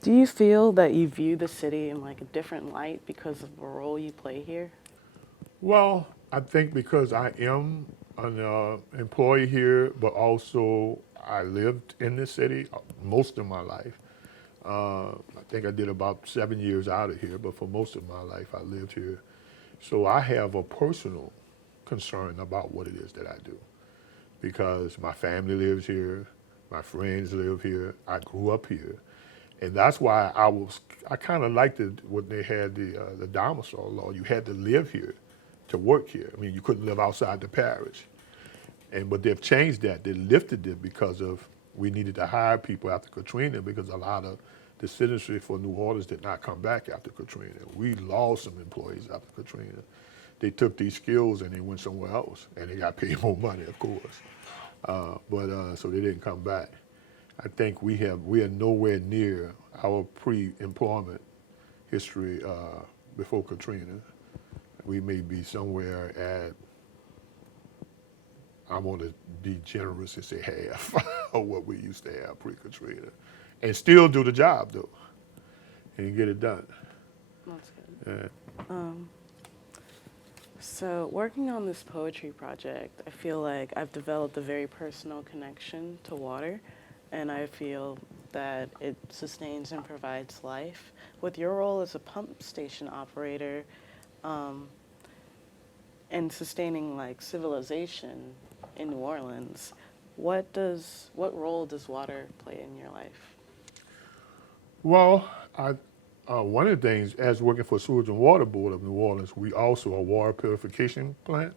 Do you feel that you view the city in like a different light because of the role you play here? Well, I think because I am an employee here, but also I lived in this city most of my life. I think I did about 7 years out of here, but for most of my life I lived here. So I have a personal concern about what it is that I do because my family lives here, my friends live here, I grew up here, and that's why I kind of liked it when they had the domicile law. You had to live here to work here. I mean, you couldn't live outside the parish, and but they've changed that. They lifted it because of we needed to hire people after Katrina because a lot of the citizenry for New Orleans did not come back after Katrina. We lost some employees after Katrina. They took these skills and they went somewhere else, and they got paid more money, of course. But so they didn't come back. I think we are nowhere near our pre-employment history before Katrina. We may be somewhere at, I want to be generous and say half of what we used to have pre-Katrina, and still do the job though, and get it done. That's good. Yeah. Um, so, working on this poetry project, I feel like I've developed a very personal connection to water, and I feel that it sustains and provides life. With your role as a pump station operator, um, and sustaining like civilization in New Orleans, what role does water play in your life? Well, one of the things, as working for Sewage and Water Board of New Orleans, we also a water purification plant.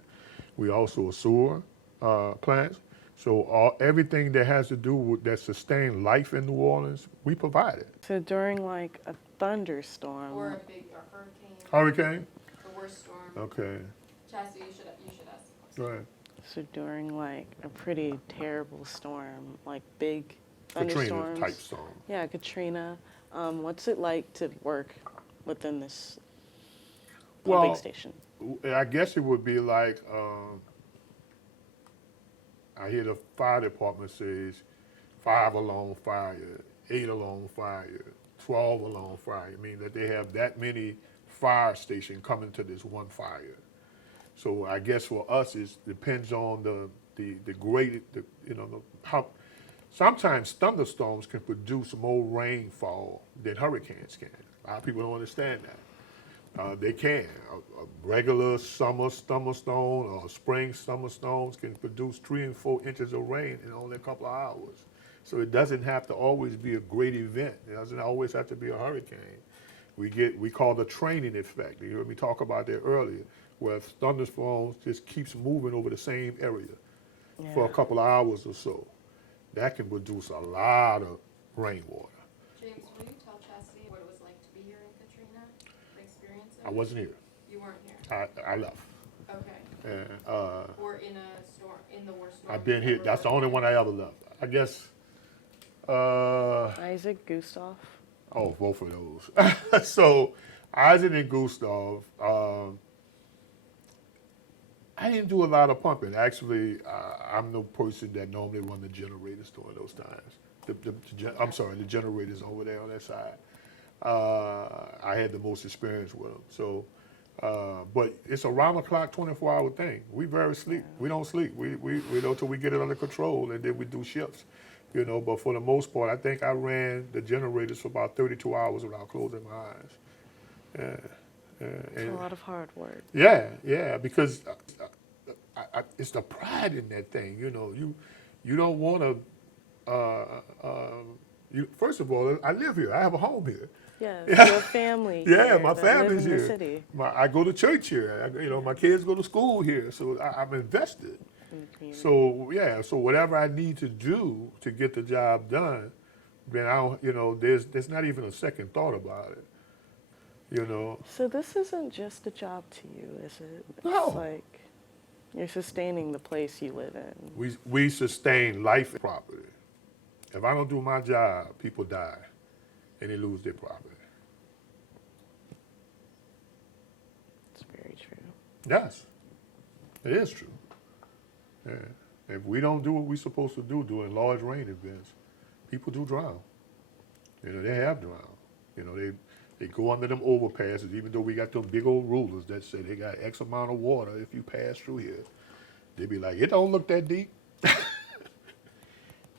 We also a sewer plant. So everything that has to do with that sustain life in New Orleans, we provide it. So during like a Or thunderstorm, a hurricane, Hurricane? the worst storm. Okay. Chastity, you should ask the Go question. ahead. so during like a pretty terrible storm, like big Katrina type thunderstorms, storm. yeah, Katrina, what's it like to work within this pumping Well, station? I guess it would be like I hear the fire department says 5 alarm fire, 8 alarm fire, 12 alarm fire. I mean that they have that many fire stations coming to this one fire. So I guess for us it depends on the grade, how. Sometimes thunderstorms can produce more rainfall than hurricanes can. A lot of people don't understand that. They can. A regular summer thunderstorm or spring summer storms can produce 3 and 4 inches of rain in only a couple of hours. So it doesn't have to always be a great event. It doesn't always have to be a hurricane. We call the training effect. You heard me talk about that earlier, where thunderstorms just keeps moving over the same area for a Yeah. couple of hours or so. That can produce a lot of rainwater. James, will you tell Chastity what it was like to be here in Katrina? The experience I of it? wasn't here. You weren't here. I left. Okay. And Or in a storm, in the worst storm. I've been here. you've That's the ever only worked one I ever left. I guess. Isaac Gustav. Oh, both of those. So, Isaac and Gustav. I didn't do a lot of pumping. Actually, I'm the person that normally run the generators during those times. I'm sorry, the generators over there on that side. I had the most experience with them. So, but it's a round the clock, 24-hour thing. We very sleep. We don't sleep. We know till we get it under control, and then we do shifts. But for the most part, I think I ran the generators for about 32 hours without closing my eyes. Yeah, yeah, It's a lot of hard work. yeah, because it's the pride in that thing. You don't want to. First of all, I live here. I have a home here. Yes, your family Yeah, here my that live family's in the here. city, I go to church here. My kids go to school here, so I'm invested. in the community. So yeah, so whatever I need to do to get the job done, then I don't. There's not even a second thought about it. You know. So this isn't just a job to you, is it? It's No. like you're sustaining the place you live in. We sustain life and property. If I don't do my job, people die, and they lose their property. It's very true. Yes, it is true. Yeah. If we don't do what we're supposed to do during large rain events, people do drown. You know, they have drowned. You know, they go under them overpasses, even though we got them big old rulers that say they got X amount of water if you pass through here. They be like, it don't look that deep.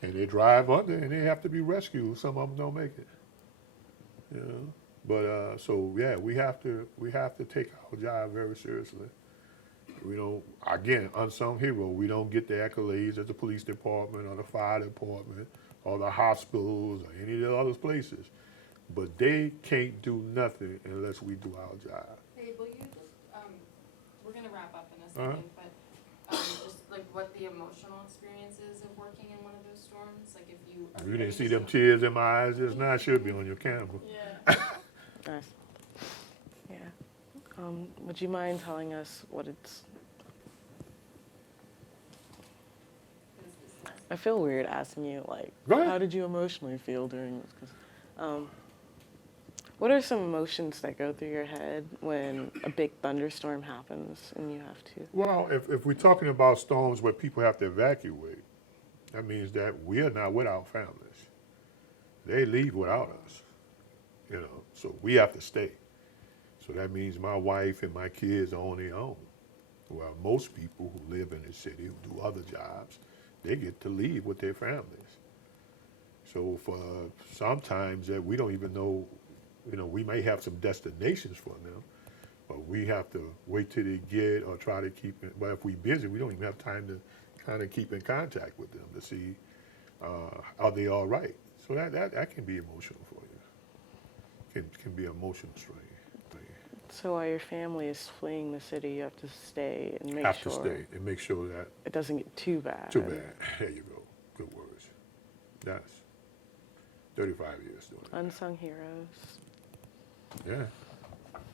And they drive under and they have to be rescued. Some of them don't make it. You know, but so yeah, we have to take our job very seriously. We don't, again, unsung hero. We don't get the accolades at the police department or the fire department or the hospitals or any of the other places, but they can't do nothing unless we do our job. Hey, will you just, we're gonna wrap up in a Uh-huh. second, but, just like what the emotional experience is of working in one of those storms, like if you. You didn't see them tears in my eyes just now. It should be on your camera. Yeah. Nice. Yeah. Would you mind telling us what it's? I feel weird asking you, like, Go ahead. how did you emotionally feel during this? 'Cause, what are some emotions that go through your head when a big thunderstorm happens and you have to? Well, if we're talking about storms where people have to evacuate, that means that we are not with our families. They leave without us, you know, so we have to stay. So that means my wife and my kids are on their own. Well, most people who live in the city, who do other jobs, they get to leave with their families. So for sometimes that we don't even know, you know, we may have some destinations for them, but we have to wait till they get or try to keep it. But if we're busy, we don't even have time to kind of keep in contact with them to see are they all right. So that can be emotional for you. Can be emotional strain. So while your family is fleeing the city, you have to stay and make Have sure to stay and make sure that it doesn't get too bad. too bad. There you go. Good words. That's 35 years doing it. Unsung heroes. Yeah.